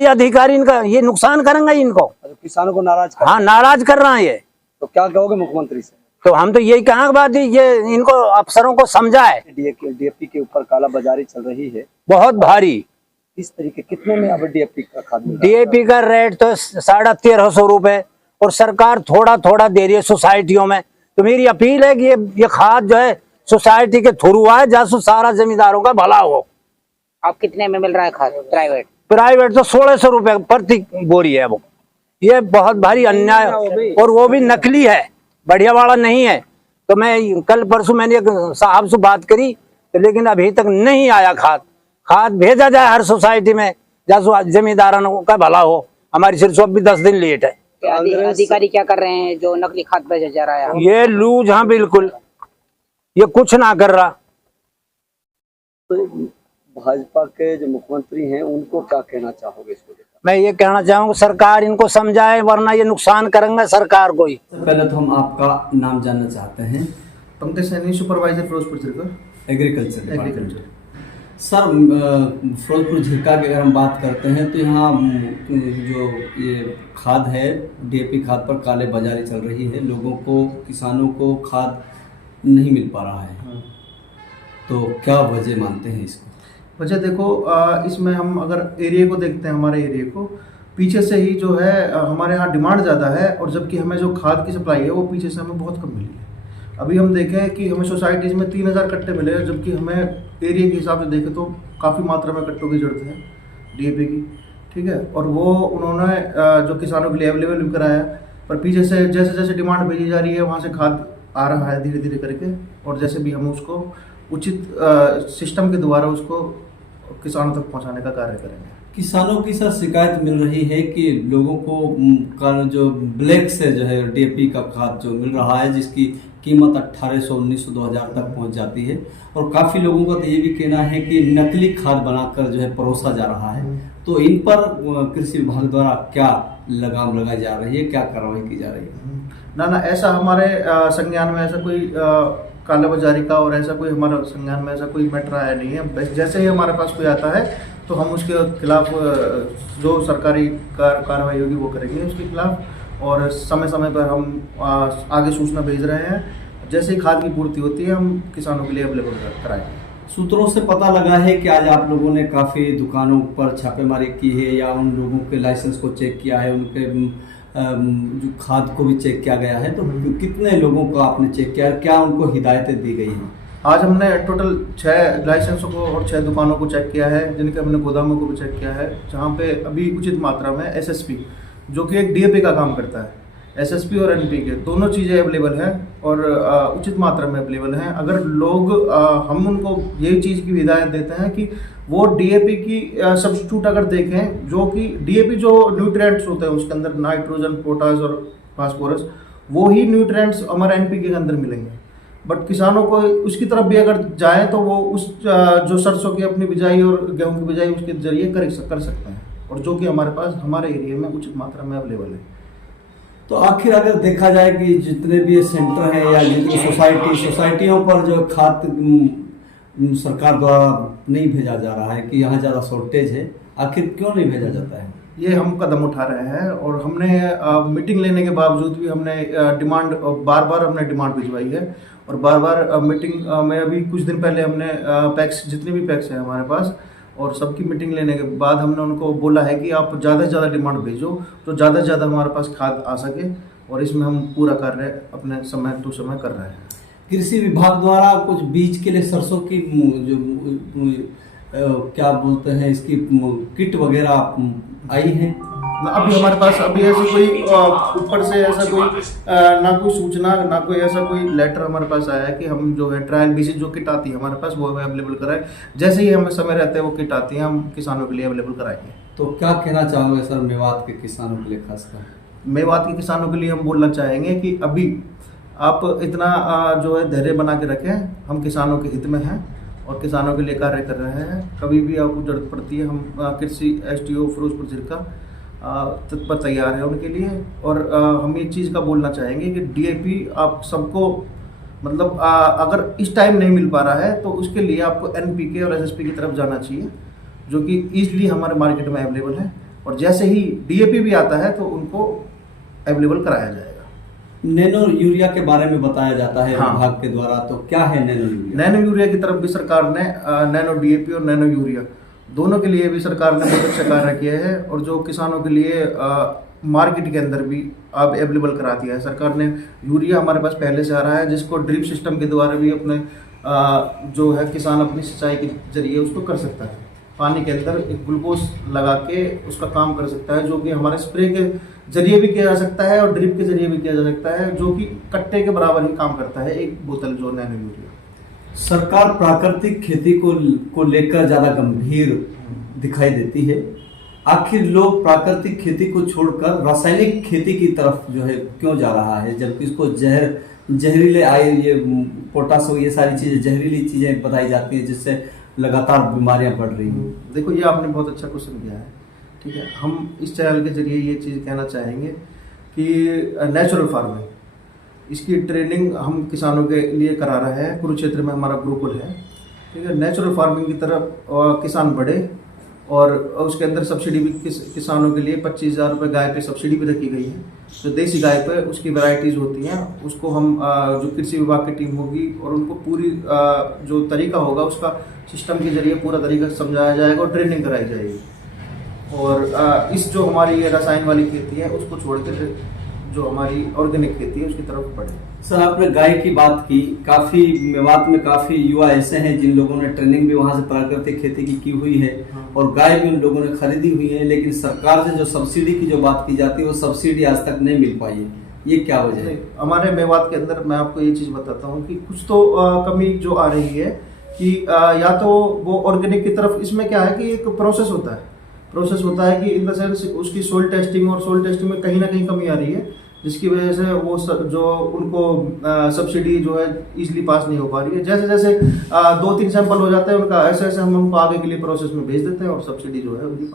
ये अधिकारी इनका ये नुकसान करेंगे इनको। किसानों को नाराज हाँ, नाराज कर रहा है ये। तो क्या कहोगे मुख्यमंत्री से? तो हम तो यही कहा बात है, ये इनको अफसरों को समझाए। डीएपी के ऊपर काला बाजारी चल रही है बहुत भारी। इस तरीके कितने में अब डीएपी का खाद मिल रहा है? डीएपी का रेट तो 1350 रुपए और सरकार थोड़ा थोड़ा दे रही है सोसाइटियों में। तो मेरी अपील है कि ये खाद जो है सोसाइटी के थ्रू आए, जहाँ सारा जमींदारों का भला हो। अब कितने में मिल रहा है खाद प्राइवेट? प्राइवेट तो 1600 रुपए प्रति बोरी है वो। ये बहुत भारी अन्याय, और वो भी नकली है, बढ़िया वाला नहीं है। तो मैं कल परसों मैंने एक साहब से बात करी, तो लेकिन अभी तक नहीं आया खाद। खाद भेजा जाए हर सोसाइटी में, जहाँ जमींदारों का भला हो। हमारी सिर्फ भी 10 दिन लेट है। अधिकारी क्या कर रहे हैं जो नकली खाद भेजा जा रहा है? ये लूज, हाँ बिल्कुल, ये कुछ ना कर रहा। तो भाजपा के जो मुख्यमंत्री हैं उनको क्या कहना चाहोगे इसको लेकर? मैं ये कहना चाहूँगा सरकार इनको समझाए, वरना ये नुकसान करेंगे सरकार को ही। पहले तो हम आपका नाम जानना चाहते हैं। Pankaj Saini, supervisor Firozpur Jhirka, agriculture. Sir, Firozpur Jhirka की अगर हम बात करते हैं तो यहाँ जो ये खाद है, डीएपी खाद पर काले बाजारी चल रही है। लोगों को, किसानों को खाद नहीं मिल पा रहा है। तो क्या वजह मानते हैं इसको? वजह देखो, इसमें हम अगर एरिया को देखते हैं, हमारे एरिया को पीछे से ही जो है हमारे यहाँ डिमांड ज़्यादा है, और जबकि हमें जो खाद की सप्लाई है वो पीछे से हमें बहुत कम मिली है। अभी हम देखें कि हमें सोसाइटीज़ में 3000 कट्टे मिले हैं, जबकि हमें एरिया के हिसाब से देखें तो काफ़ी मात्रा में कट्टों की ज़रूरत है डीएपी की, ठीक है। और वो उन्होंने जो किसानों के लिए अवेलेबल भी कराया, पर पीछे से जैसे जैसे डिमांड भेजी जा रही है वहाँ से खाद आ रहा है धीरे धीरे करके, और जैसे भी हम उसको उचित सिस्टम के द्वारा उसको किसानों तक पहुंचाने का कार्य करेंगे। किसानों की सर शिकायत मिल रही है कि लोगों को का जो ब्लैक से जो है डीएपी का खाद जो मिल रहा है, जिसकी कीमत 1800, 1900, 2000 तक पहुंच जाती है, और काफ़ी लोगों का तो ये भी कहना है कि नकली खाद बनाकर जो है परोसा जा रहा है। तो इन पर कृषि विभाग द्वारा क्या लगाम लगाई जा रही है, क्या कार्रवाई की जा रही है? ना ऐसा हमारे संज्ञान में ऐसा कोई काला बाजारी का और ऐसा कोई हमारा संज्ञान में ऐसा कोई मैटर आया नहीं है। जैसे ही हमारे पास कोई आता है तो हम उसके खिलाफ जो सरकारी कार्रवाई होगी वो करेंगे उसके खिलाफ, और समय समय पर हम आगे सूचना भेज रहे हैं। जैसे ही खाद की पूर्ति होती है हम किसानों के लिए अवेलेबल कराएंगे। सूत्रों से पता लगा है कि आज आप लोगों ने काफ़ी दुकानों पर छापेमारी की है, या उन लोगों के लाइसेंस को चेक किया है, उनके जो खाद को भी चेक किया गया है। तो कितने लोगों को आपने चेक किया, क्या उनको हिदायतें दी गई हैं? आज हमने टोटल 6 लाइसेंसों को और 6 दुकानों को चेक किया है, जिनके हमने गोदामों को भी चेक किया है, जहाँ पे अभी उचित मात्रा में एसएसपी, जो कि एक डीएपी का काम करता है, एसएसपी और एनपीके दोनों चीज़ें अवेलेबल हैं और उचित मात्रा में अवेलेबल हैं। अगर लोग हम उनको ये चीज़ की हिदायत देते हैं कि वो डीएपी की सब्स्टिट्यूट अगर देखें, जो कि डीएपी जो न्यूट्रिएंट्स होते हैं उसके अंदर नाइट्रोजन, पोटास और फास्फोरस, वो ही न्यूट्रिएंट्स हमारे एनपीके के अंदर मिलेंगे। बट किसानों को उसकी तरफ भी अगर जाए तो वो उस जो सरसों की अपनी बिजाई और गेहूं की बिजाई उसके जरिए कर सकते हैं, और जो कि हमारे पास हमारे एरिया में उचित मात्रा में अवेलेबल है। तो आखिर अगर देखा जाए कि जितने भी सेंटर हैं या जितनी सोसाइटियों पर जो खाद सरकार द्वारा नहीं भेजा जा रहा है, कि यहाँ ज़्यादा शॉर्टेज है, आखिर क्यों नहीं भेजा जाता है? ये हम कदम उठा रहे हैं, और हमने मीटिंग लेने के बावजूद भी हमने डिमांड बार हमने डिमांड भिजवाई है, और बार मीटिंग में अभी कुछ दिन पहले हमने पैक्स, जितने भी पैक्स हैं हमारे पास, और सबकी मीटिंग लेने के बाद हमने उनको बोला है कि आप ज़्यादा से ज़्यादा डिमांड भेजो, तो ज़्यादा से ज़्यादा हमारे पास खाद आ सके, और इसमें हम पूरा कार्य अपने समय टू समय कर रहे हैं। कृषि विभाग द्वारा कुछ बीज के लिए सरसों की जो क्या बोलते हैं इसकी किट वगैरह आई है? अभी हमारे पास अभी ऐसी कोई ऊपर से ऐसा कोई ना कोई सूचना, ना कोई ऐसा कोई लेटर हमारे पास आया है कि हम जो है ट्रायल बेसिस जो किट आती है हमारे पास वो हमें अवेलेबल कराए। जैसे ही हमें समय रहता है वो किट आती है हम किसानों के लिए अवेलेबल कराएंगे। तो क्या कहना चाहोगे सर मेवात के किसानों के लिए खासकर? मेवात के किसानों के लिए हम बोलना चाहेंगे कि अभी आप इतना जो है धैर्य बना के रखें, हम किसानों के हित में हैं और किसानों के लिए कार्य कर रहे हैं। कभी भी आपको जरूरत पड़ती है हम कृषि एसडीओ फिरोजपुर झिरका तत्पर तैयार है उनके लिए। और हम एक चीज़ का बोलना चाहेंगे कि डीएपी आप सबको मतलब अगर इस टाइम नहीं मिल पा रहा है तो उसके लिए आपको एनपीके और एसएसपी की तरफ जाना चाहिए, जो कि ईजिली हमारे मार्केट में अवेलेबल है। और जैसे ही डीएपी भी आता है तो उनको अवेलेबल कराया जाएगा। नैनो यूरिया के बारे में बताया जाता है हाँ। विभाग के द्वारा, तो क्या है नैनो यूरिया? नैनो यूरिया की तरफ भी सरकार ने नैनो डीएपी और नैनो यूरिया दोनों के लिए भी सरकार ने बहुत अच्छा कार्य किया है, और जो किसानों के लिए मार्केट के अंदर भी अब अवेलेबल करा दिया है सरकार ने। यूरिया हमारे पास पहले से आ रहा है, जिसको ड्रिप सिस्टम के द्वारा भी अपने जो है किसान अपनी सिंचाई के जरिए उसको कर सकता है। पानी के अंदर एक ग्लूकोज लगा के उसका काम कर सकता है, जो कि हमारे स्प्रे के जरिए भी किया जा सकता है और ड्रिप के जरिए भी किया जा सकता है, जो कि कट्टे के बराबर ही काम करता है एक बोतल जो नैनो यूरिया। सरकार प्राकृतिक खेती को लेकर ज्यादा गंभीर दिखाई देती है। आखिर लोग प्राकृतिक खेती को छोड़कर रासायनिक खेती की तरफ जो है क्यों जा रहा है, जबकि इसको जहरीले आए ये पोटास ये सारी चीजें जहरीली चीजें बताई जाती है, जिससे लगातार बीमारियां बढ़ रही हैं। देखो, ये आपने बहुत अच्छा क्वेश्चन किया है। ठीक है, हम इस चैनल के जरिए ये चीज़ कहना चाहेंगे कि नेचुरल फार्मिंग इसकी ट्रेनिंग हम किसानों के लिए करा रहे हैं। कुरुक्षेत्र में हमारा गुरुकुल है। ठीक है, नेचुरल फार्मिंग की तरफ किसान बढ़े, और उसके अंदर सब्सिडी भी किसानों के लिए 25,000 रुपये गाय पे सब्सिडी भी रखी गई है। जो देसी गाय पे उसकी वैरायटीज़ होती हैं, उसको हम जो कृषि विभाग की टीम होगी और उनको पूरी जो तरीका होगा उसका सिस्टम के जरिए पूरा तरीका समझाया जाएगा और ट्रेनिंग कराई जाएगी। और इस जो हमारी ये रसायन वाली खेती है उसको छोड़कर जो हमारी ऑर्गेनिक खेती है उसकी तरफ बढ़े। सर, आपने गाय की बात की। काफी मेवात में काफी युवा ऐसे हैं जिन लोगों ने ट्रेनिंग भी वहां से प्राकृतिक खेती की हुई है, और गाय भी उन लोगों ने खरीदी हुई है, लेकिन सरकार से जो सब्सिडी की जो बात की जाती है वो सब्सिडी आज तक नहीं मिल पाई है। ये क्या वजह है? हमारे मेवात के अंदर मैं आपको ये चीज़ बताता हूँ कि कुछ तो कमी जो आ रही है कि या तो वो ऑर्गेनिक की तरफ, इसमें क्या है कि एक प्रोसेस होता है कि इन द सेंस उसकी सोइल टेस्टिंग और सोइल टेस्टिंग में कहीं ना कहीं कमी आ रही है, जिसकी वजह से वो जो उनको सब्सिडी जो है इजीली पास नहीं हो पा रही है। जैसे जैसे 2-3 सैंपल हो जाते हैं उनका, ऐसे ऐसे हम उनको आगे के लिए प्रोसेस में भेज देते हैं और सब्सिडी जो है उनकी